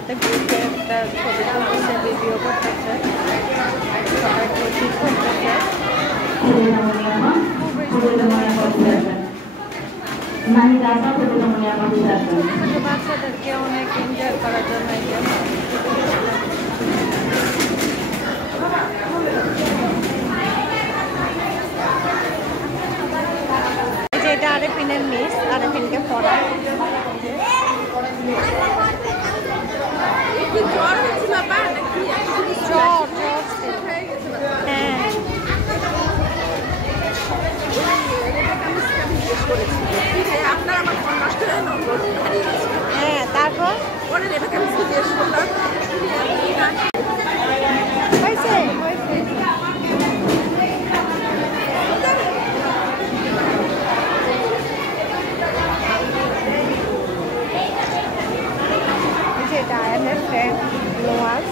সাথে ঘুরতে একটা ছবি তুলতেছে, ভিডিও করতেছে, সবাই কোচিং করতেছে, খুবই সুন্দর লাগতেছে। ছোট ছোট বাচ্চাদেরকে অনেক এনজয় করার জন্য এটা আরেফিনের মিস, আরেফিনকে পড়ায়। হ্যাঁ, তারপর এটা আয়ানের ফ্রেন্ড নোয়াজ।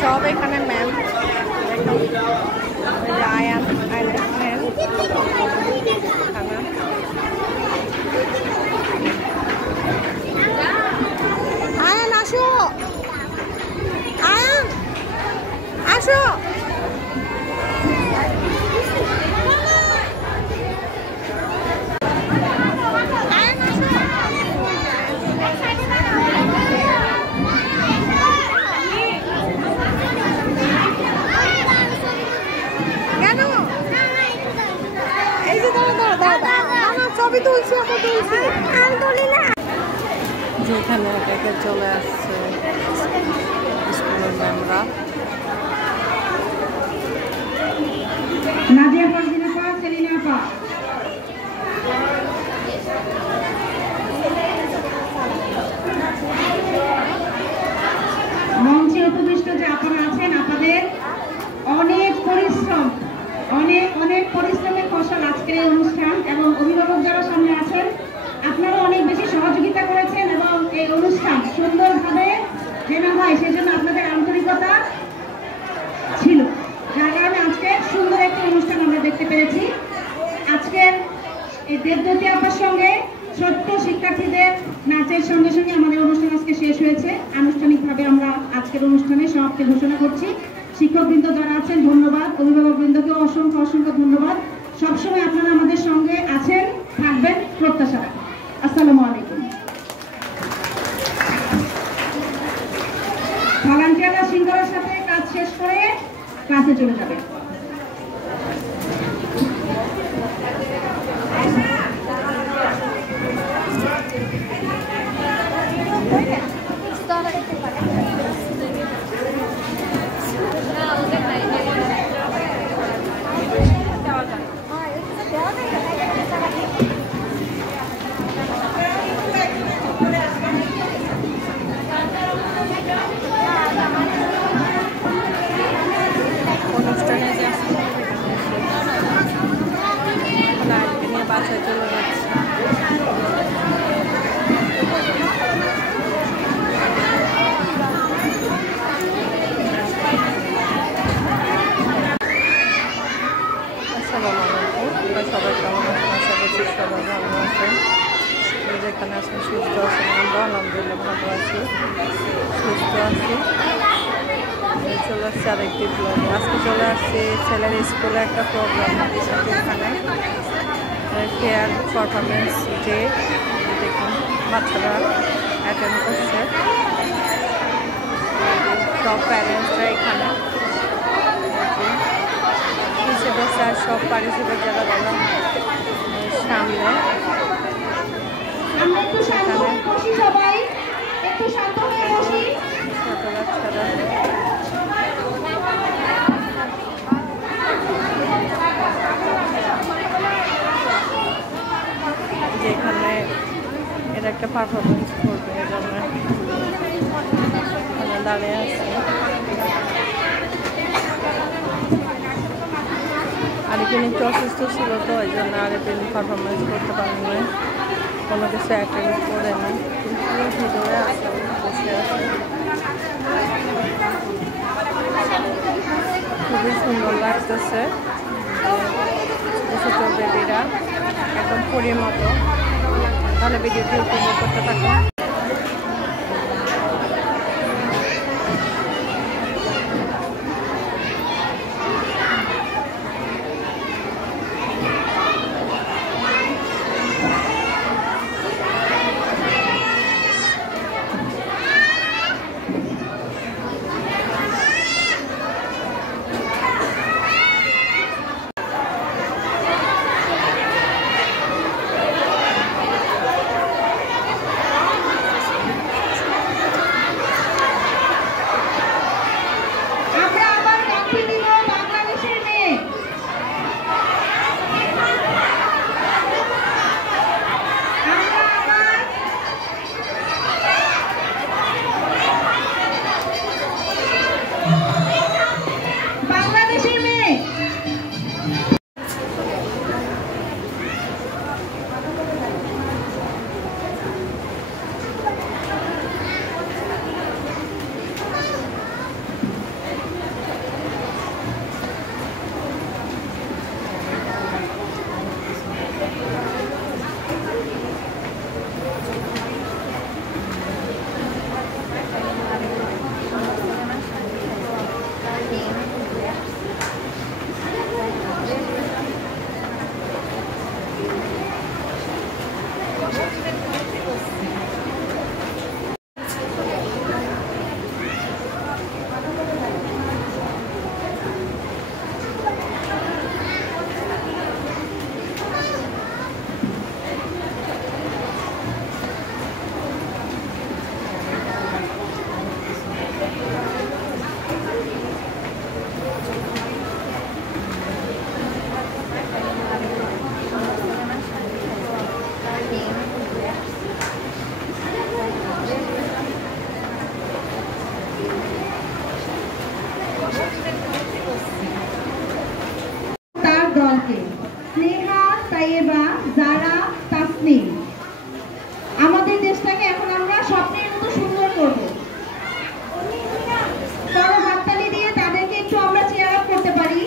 সব এখানে ম্যাম আয়ান আয়ান আসো, আয়ান আসো। যেখানে একে চলে আসছে স্কুলের ম্যামরা। নাদিয়া ফারদিনা আপা, সেলিনা আপা, মঞ্চে উপবিষ্ট যে আপনারা আছেন, আপনাদের অনেক পরিশ্রম, অনেক পরিশ্রমের ফসল আজকের এই অনুষ্ঠান। এবং অভিভাবক যারা সামনে আছেন, আপনারা অনেক বেশি সহযোগিতা করেছেন এবং এই অনুষ্ঠান সুন্দরভাবে যেন হয় সেজন্য আপনাদের আন্তরিকতা ছিল, যার কারণে আজকে সুন্দর একটি অনুষ্ঠান আমরা দেখতে পেরেছি। আজকের এই দেবদতী আপার সঙ্গে ছোট্ট শিক্ষার্থীদের নাচের সঙ্গে সঙ্গে আমাদের অনুষ্ঠান আজকে শেষ হয়েছে। আনুষ্ঠানিকভাবে আমরা আজকের অনুষ্ঠানে সমাপ্তি ঘোষণা করছি। শিক্ষকবৃন্দ যারা আছেন ধন্যবাদ, অভিভাবকবৃন্দকে অসংখ্য অসংখ্য ধন্যবাদ। সবসময় আপনারা আমাদের সঙ্গে আছেন, থাকবেন প্রত্যাশা। আসসালামু আলাইকুম। ভলান্টিয়াররা শৃঙ্খলার সাথে কাজ শেষ করে ক্লাসে চলে যাবে। যেখানে আছেন সুস্থ আছেন, আমরা আলহামদুলিল্লাহ ভালো আছি, সুস্থ আছি। চলে আসছে আরেকটি ব্লগ। আজকে চলে আসছে ছেলের স্কুলে একটা প্রোগ্রাম হচ্ছে, এখানে ফেয়ার পারফরমেন্স ডে দেখুন বাচ্চারা অ্যাটেন্ড করছে, সব প্যারেন্টসরা এখানে পিছিয়ে বসে আর সব পার্টিসিপেট যারা বলা সামনে। ছোট বাচ্চারা যেখানে এর একটা পারফরমেন্স করবে, এজন্য দাঁড়িয়ে আছে। আরেকদিন একটু অসুস্থ ছিল তো ওই জন্য আরেকদিন পারফরমেন্স করতে পারেন না, কোনো কিছু অ্যাটেন্ড করে না, কিন্তু ভিতরে আছে, বসে আছে। খুবই সুন্দর লাগতেছে, ছোট বেবিরা একদম পরীর মতো। তাহলে ভিডিওটি উপভোগ করতে থাকুন। দলকে স্নেহা, তাইয়েবা, জারা, তাসনিম। আমাদের দেশটাকে এখন আমরা স্বপ্নের মতো সুন্দর করব। বড় হাততালি দিয়ে তাদেরকে একটু আমরা চেয়ার আপ করতে পারি।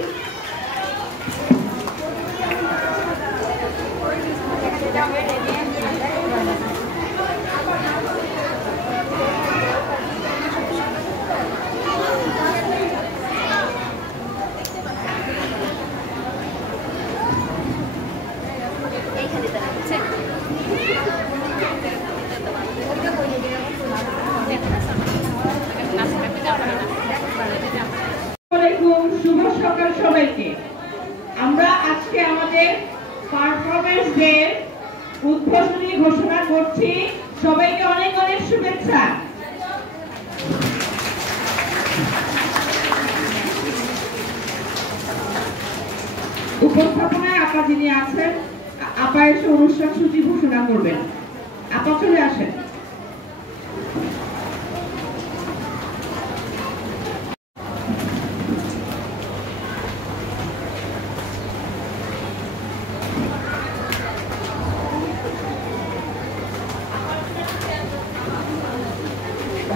শুভ সকাল সবাইকে। আমরা আজকে আমাদের পারফরমেন্স ডে উদ্বোধনী ঘোষণা করছি। সবাইকে অনেক অনেক শুভেচ্ছা। উপস্থাপনায় আপা যিনি আছেন, আপা এসে অনুষ্ঠান সূচি ঘোষণা করবেন। আপা চলে আসেন।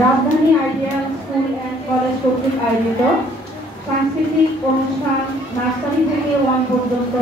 রাজধানী আইডিয়াল স্কুল অ্যান্ড কলেজ কর্তৃক আয়োজিত সাংস্কৃতিক অনুষ্ঠান নার্সারি থেকে 1 পর্যন্ত